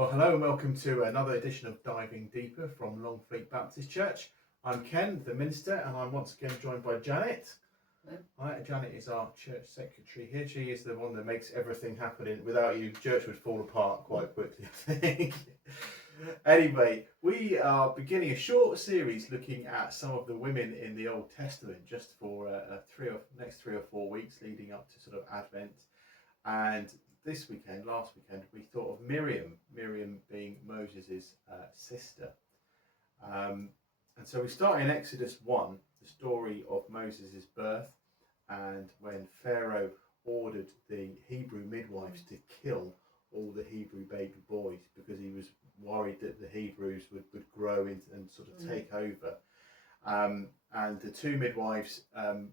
Well, hello and welcome to another edition of Diving Deeper from Longfleet Baptist Church. I'm Ken, the minister, and I'm once again joined by Janet. Hi, Janet is our church secretary here. She is the one that makes everything happen. Without you, church would fall apart quite quickly, I think. Anyway, we are beginning a short series looking at some of the women in the Old Testament, just for next 3 or 4 weeks leading up to sort of Advent. And last weekend, we thought of Miriam being Moses' sister. And so we start in Exodus 1, the story of Moses' birth, and when Pharaoh ordered the Hebrew midwives to kill all the Hebrew baby boys because he was worried that the Hebrews would grow and sort of take over. And the two midwives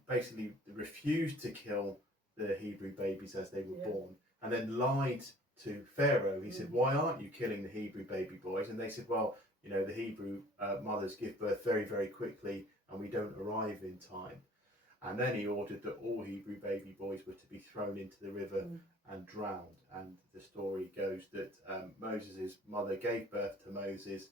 basically refused to kill the Hebrew babies as they were born, and then lied to Pharaoh. He said, "Why aren't you killing the Hebrew baby boys?" And they said, "Well, you know, the Hebrew mothers give birth very, very quickly and we don't arrive in time." And then he ordered that all Hebrew baby boys were to be thrown into the river and drowned. And the story goes that Moses' mother gave birth to Moses,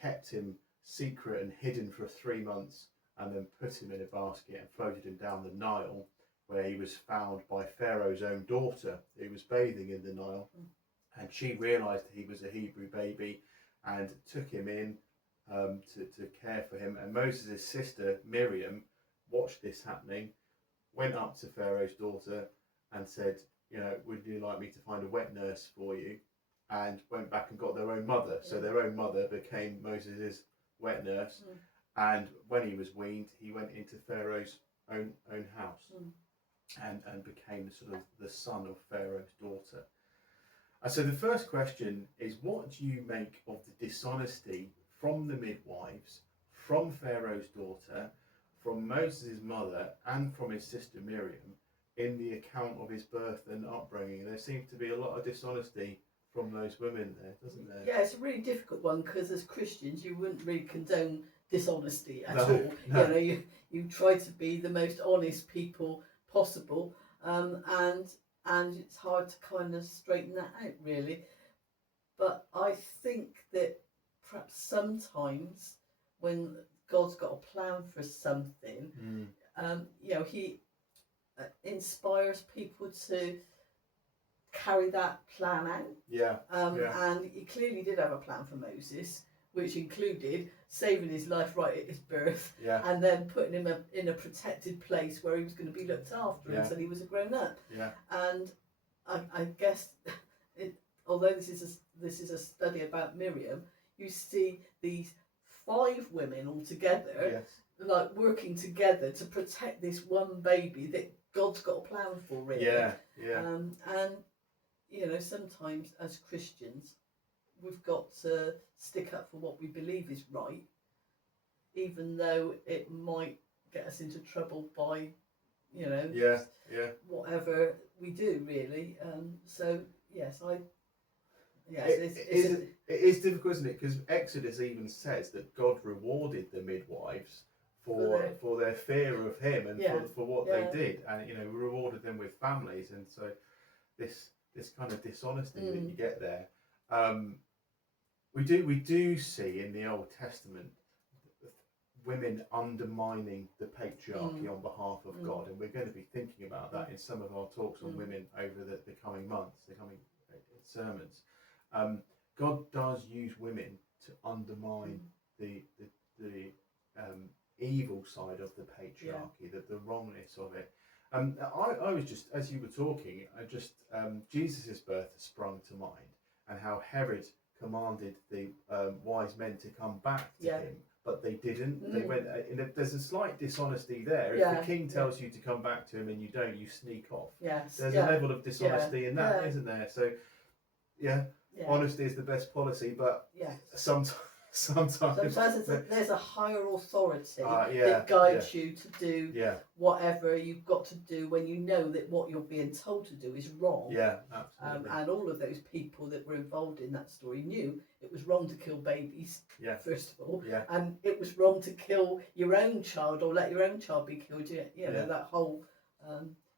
kept him secret and hidden for 3 months, and then put him in a basket and floated him down the Nile, where he was found by Pharaoh's own daughter, who was bathing in the Nile. And she realised he was a Hebrew baby and took him in to care for him. And Moses' sister, Miriam, watched this happening, went up to Pharaoh's daughter and said, "You know, would you like me to find a wet nurse for you?" And went back and got their own mother. So their own mother became Moses' wet nurse. And when he was weaned, he went into Pharaoh's own house. And became sort of the son of Pharaoh's daughter. And so the first question is, what do you make of the dishonesty from the midwives, from Pharaoh's daughter, from Moses' mother, and from his sister Miriam in the account of his birth and upbringing? There seems to be a lot of dishonesty from those women there, doesn't there? Yeah, it's a really difficult one, because as Christians you wouldn't really condone dishonesty at all. No. You know, you try to be the most honest people possible, and it's hard to kind of straighten that out, really. But I think that perhaps sometimes when God's got a plan for something, you know, he inspires people to carry that plan out. And he clearly did have a plan for Moses, which included saving his life right at his birth, and then putting him in a protected place where he was going to be looked after until he was a grown up. And I guess, although this is a study about Miriam, you see these 5 women all together, like working together to protect this one baby that God's got a plan for, really. And you know, sometimes as Christians, we've got to stick up for what we believe is right, even though it might get us into trouble by, you know, whatever we do, really. So yes, it is difficult, isn't it? Because Exodus even says that God rewarded the midwives for their fear of him and for what they did, and you know, rewarded them with families. And so this kind of dishonesty that you get there, we do see in the Old Testament women undermining the patriarchy on behalf of God, and we're going to be thinking about that in some of our talks on women over the coming months, the coming sermons. God does use women to undermine the evil side of the patriarchy, the wrongness of it. I was just, as you were talking, Jesus' birth sprung to mind, and how Herod commanded the wise men to come back to him, but they didn't. They went. There's a slight dishonesty there. If the king tells you to come back to him and you don't, you sneak off. There's a level of dishonesty in that, isn't there? So, honesty is the best policy, but sometimes there's a higher authority that guides you to do whatever you've got to do when you know that what you're being told to do is wrong. Absolutely. And all of those people that were involved in that story knew it was wrong to kill babies, first of all, and it was wrong to kill your own child or let your own child be killed. You know, that whole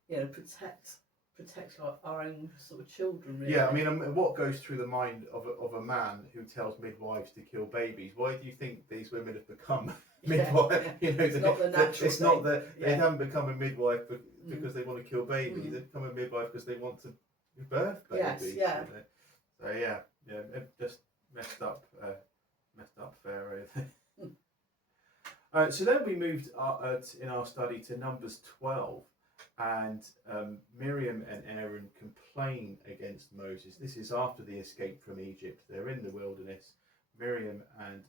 protect protect our own sort of children, really. Yeah, I mean, what goes through the mind of a man who tells midwives to kill babies? Why do you think these women have become midwives? Yeah. You know, It's not the natural it's not thing. that they haven't become a midwife because Mm. they want to kill babies. They become a midwife because they want to birth babies. Yes, yeah. You know? So yeah, it just messed up Pharaoh. So then we moved in our study to Numbers 12, and Miriam and Aaron complain against Moses. This is after the escape from Egypt. They're in the wilderness. Miriam and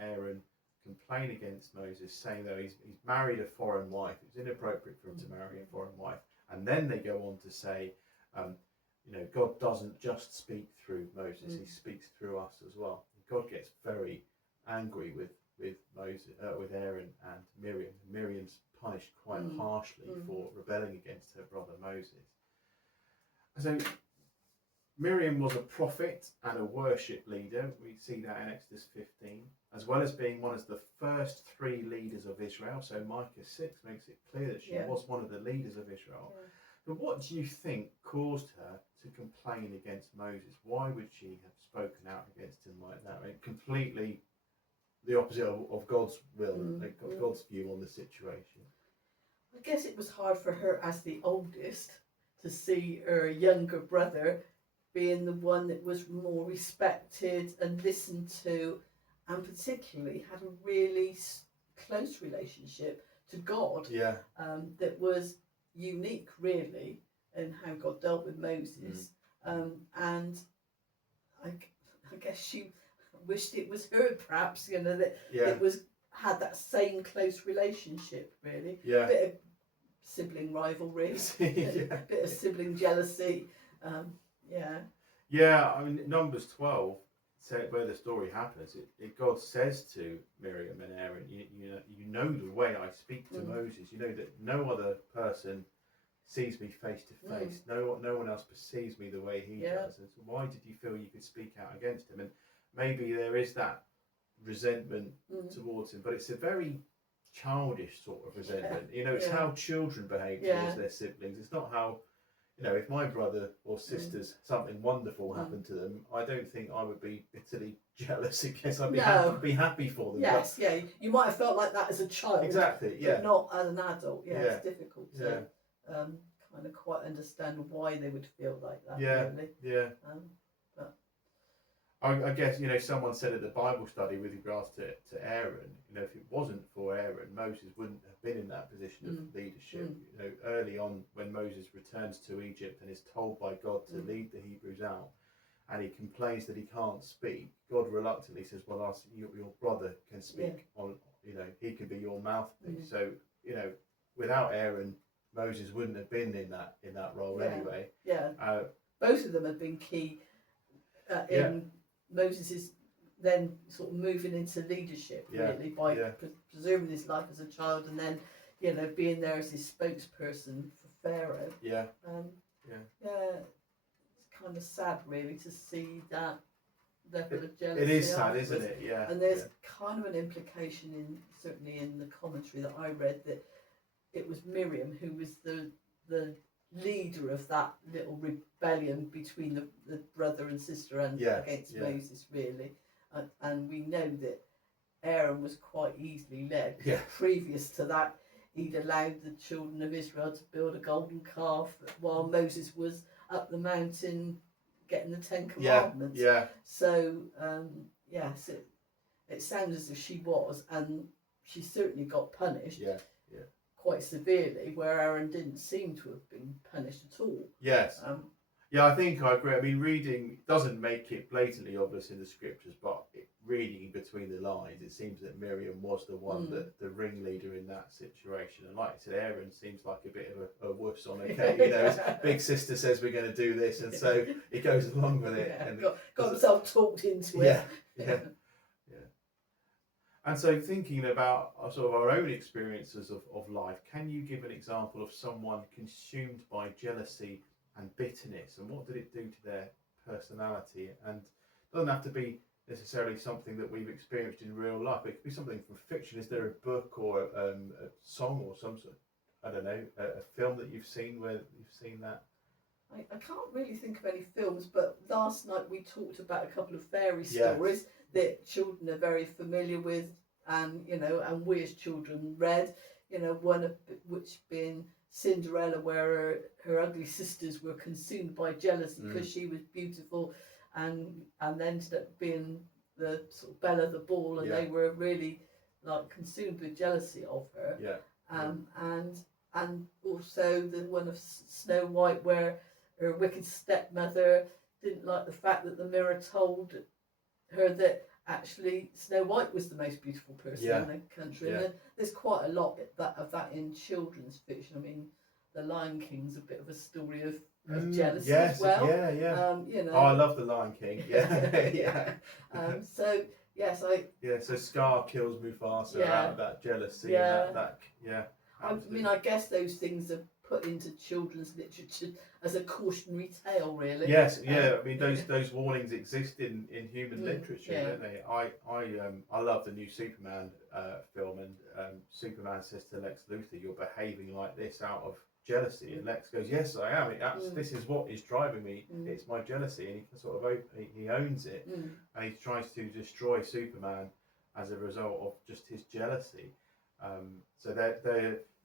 Aaron complain against Moses, saying that he's married a foreign wife. It's inappropriate for him to marry a foreign wife. And then they go on to say, God doesn't just speak through Moses; He speaks through us as well. God gets very angry with Moses, with Aaron and Miriam. Miriam's punished quite harshly for rebelling against her brother Moses. So Miriam was a prophet and a worship leader. We see that in Exodus 15, as well as being one of the first 3 leaders of Israel. So Micah 6 makes it clear that she was one of the leaders of Israel. Yeah. But what do you think caused her to complain against Moses? Why would she have spoken out against him like that? I mean, completely the opposite of God's will, God's view on the situation. I guess it was hard for her as the oldest to see her younger brother being the one that was more respected and listened to, and particularly had a really close relationship to God. Yeah. That was unique, really, in how God dealt with Moses. And I guess she wished it was her, perhaps, that it had that same close relationship, really. Yeah. Bit of sibling rivalry, bit of sibling jealousy. Yeah, I mean, Numbers 12, where the story happens, God says to Miriam and Aaron, you know the way I speak to Moses. You know that no other person sees me face to face. No one else perceives me the way he does. And so why did you feel you could speak out against him? And maybe there is that resentment towards him, but it's a very childish sort of resentment. It's how children behave towards their siblings. It's not how, if my brother or sisters, something wonderful happened to them, I don't think I would be bitterly jealous. I guess I'd be happy for them. Yes, you might have felt like that as a child. Exactly, but not as an adult. It's difficult to kind of quite understand why they would feel like that. Really. But I guess someone said at the Bible study with regards to Aaron, if it wasn't for Aaron, Moses wouldn't have been in that position of leadership. Early on when Moses returns to Egypt and is told by God to lead the Hebrews out, and he complains that he can't speak, God reluctantly says, "Well, your brother can speak on. He can be your mouthpiece." So without Aaron, Moses wouldn't have been in that role anyway. Both of them have been key in Moses is then sort of moving into leadership, really, by preserving his life as a child, and then being there as his spokesperson for Pharaoh. It's kind of sad, really, to see that level of jealousy. It is sad, afterwards. Isn't it? Yeah. And there's kind of an implication certainly in the commentary that I read, that it was Miriam who was the leader of that little rebellion between the brother and sister and against Moses, really. And we know that Aaron was quite easily led. Previous to that, he'd allowed the children of Israel to build a golden calf while Moses was up the mountain getting the 10 Commandments. So, yes, it sounds as if she was, and she certainly got punished. Quite severely, where Aaron didn't seem to have been punished at all. Yes. I think I agree. I mean, reading doesn't make it blatantly obvious in the scriptures, but reading between the lines, it seems that Miriam was the one that the ringleader in that situation. And like I said, Aaron seems like a bit of a wuss on a cake. His big sister says we're going to do this, and so he goes along with it. And got himself talked into it. And so thinking about sort of our own experiences of life, can you give an example of someone consumed by jealousy and bitterness, and what did it do to their personality? And it doesn't have to be necessarily something that we've experienced in real life. It could be something from fiction. Is there a book or a song or some sort of, I don't know, a film that you've seen where you've seen that? I can't really think of any films, but last night we talked about a couple of fairy stories that children are very familiar with, and and we as children read. One of which being Cinderella, where her ugly sisters were consumed by jealousy because she was beautiful, and ended up being the sort of belle of the ball, and they were really like consumed with jealousy of her. And also the one of Snow White, where her wicked stepmother didn't like the fact that the mirror told her that actually Snow White was the most beautiful person in the country. And there's quite a lot of that in children's fiction. I mean, The Lion King's a bit of a story of jealousy as well. I love The Lion King. So yes, so Scar kills Mufasa out of that jealousy and that. I mean, I guess those things are put into children's literature as a cautionary tale, really. Yes, I mean those warnings exist in human literature, don't they? I love the new Superman film, and Superman says to Lex Luthor, "You're behaving like this out of jealousy," and Lex goes, "Yes, I am. This is what is driving me. It's my jealousy," and he sort of he owns it, and he tries to destroy Superman as a result of just his jealousy. So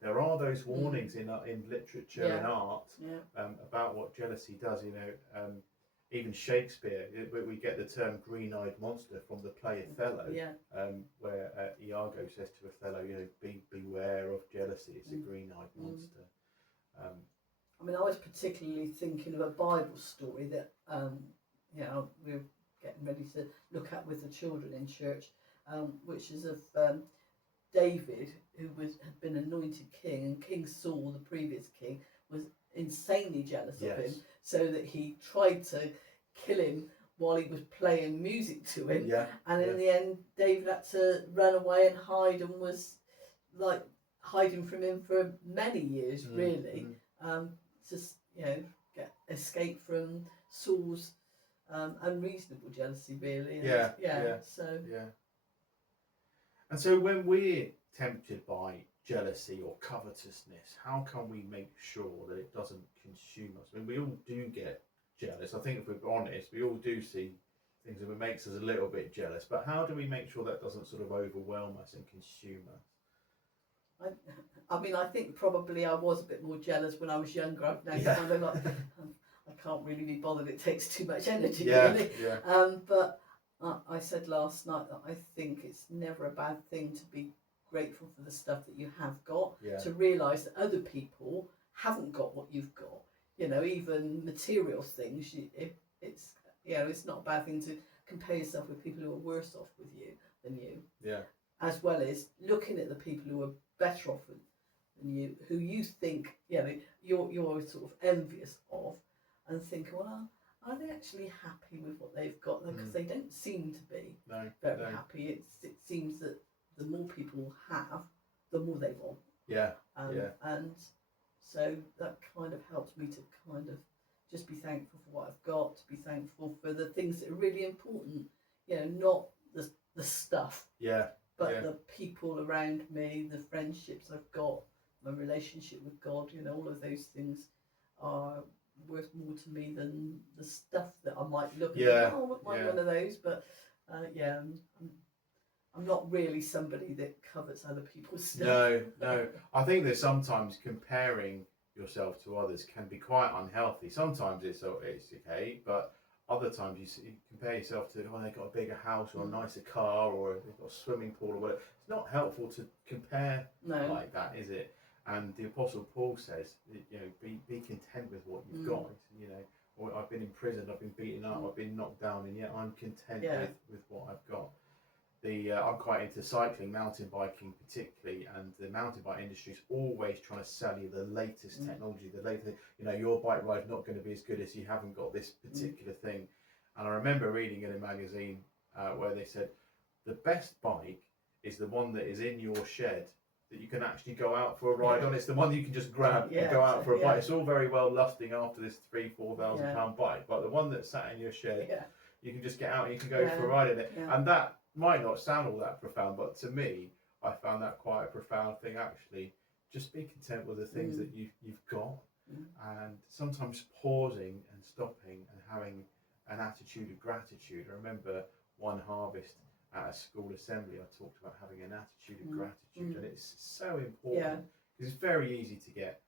there are those warnings in literature and art about what jealousy does. Even Shakespeare, we get the term green-eyed monster from the play Othello, where Iago says to Othello, beware of jealousy. It's a green-eyed monster. I mean, I was particularly thinking of a Bible story that we're getting ready to look at with the children in church, which is of David, who had been anointed king, and King Saul, the previous king, was insanely jealous of him, so that he tried to kill him while he was playing music to him. And in the end, David had to run away and hide, and was like hiding from him for many years, really, just escape from Saul's unreasonable jealousy, really. And so when we're tempted by jealousy or covetousness, how can we make sure that it doesn't consume us? I mean, we all do get jealous. I think if we're honest, we all do see things that makes us a little bit jealous. But how do we make sure that doesn't sort of overwhelm us and consume us? I mean, I think probably I was a bit more jealous when I was younger. I've now kind of like, I can't really be bothered. It takes too much energy, really. But I said last night that I think it's never a bad thing to be grateful for the stuff that you have got, to realise that other people haven't got what you've got. Even material things, it's not a bad thing to compare yourself with people who are worse off than you. As well as looking at the people who are better off than you, who you think you're sort of envious of, and think, well, are they actually happy with what they've got? Because they don't seem to be very happy. It seems that the more people have, the more they want. And so that kind of helps me to kind of just be thankful for what I've got, to be thankful for the things that are really important. Not the stuff, but the people around me, the friendships I've got, my relationship with God. All of those things are worth more to me than the stuff that I might look at. I wouldn't mind one of those, but I'm not really somebody that covets other people's stuff. No. I think that sometimes comparing yourself to others can be quite unhealthy. Sometimes it's okay, but other times you compare yourself to, they've got a bigger house or a nicer car or they've got a swimming pool or whatever. It's not helpful to compare like that, is it? And the Apostle Paul says, be content with what you've got. Or I've been in prison, I've been beaten up, I've been knocked down, and yet I'm content with what I've got. I'm quite into cycling, mountain biking particularly, and the mountain bike industry is always trying to sell you the latest technology, the latest. Your bike ride's not going to be as good as you haven't got this particular thing. And I remember reading in a magazine where they said the best bike is the one that is in your shed, that you can actually go out for a ride on. It's the one that you can just grab and go out for a bike. It's all very well lusting after this £3,000-4,000 bike, but the one that's sat in your shed, you can just get out and you can go for a ride in it. And that might not sound all that profound, but to me, I found that quite a profound thing actually. Just be content with the things that you've got. and sometimes pausing and stopping and having an attitude of gratitude. I remember one harvest at a school assembly, I talked about having an attitude of gratitude, and it's so important because it's very easy to get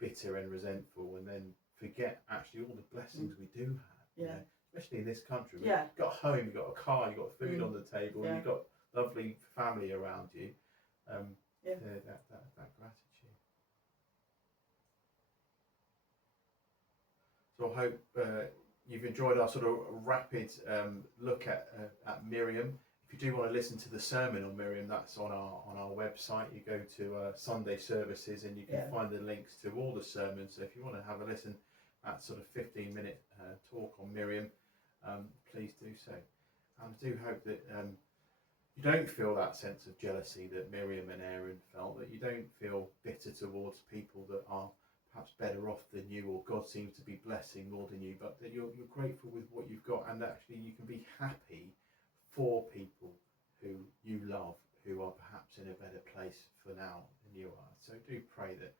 bitter and resentful and then forget actually all the blessings we do have. You know? Especially in this country, we've got a home, you've got a car, you've got food on the table, you've got lovely family around you. That gratitude. So I hope you've enjoyed our sort of rapid look at Miriam. If you do want to listen to the sermon on Miriam, that's on our website. You go to Sunday services and you can find the links to all the sermons. So if you want to have a listen at sort of 15-minute talk on Miriam, please do so. And I do hope that you don't feel that sense of jealousy that Miriam and Aaron felt, that you don't feel bitter towards people that are perhaps better off than you, or God seems to be blessing more than you, but that you're grateful with what you've got, and actually you can be happy for people who you love, who are perhaps in a better place for now than you are. So do pray that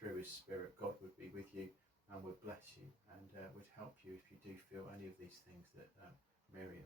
through His Spirit God would be with you and would bless you and would help you if you do feel any of these things that Miriam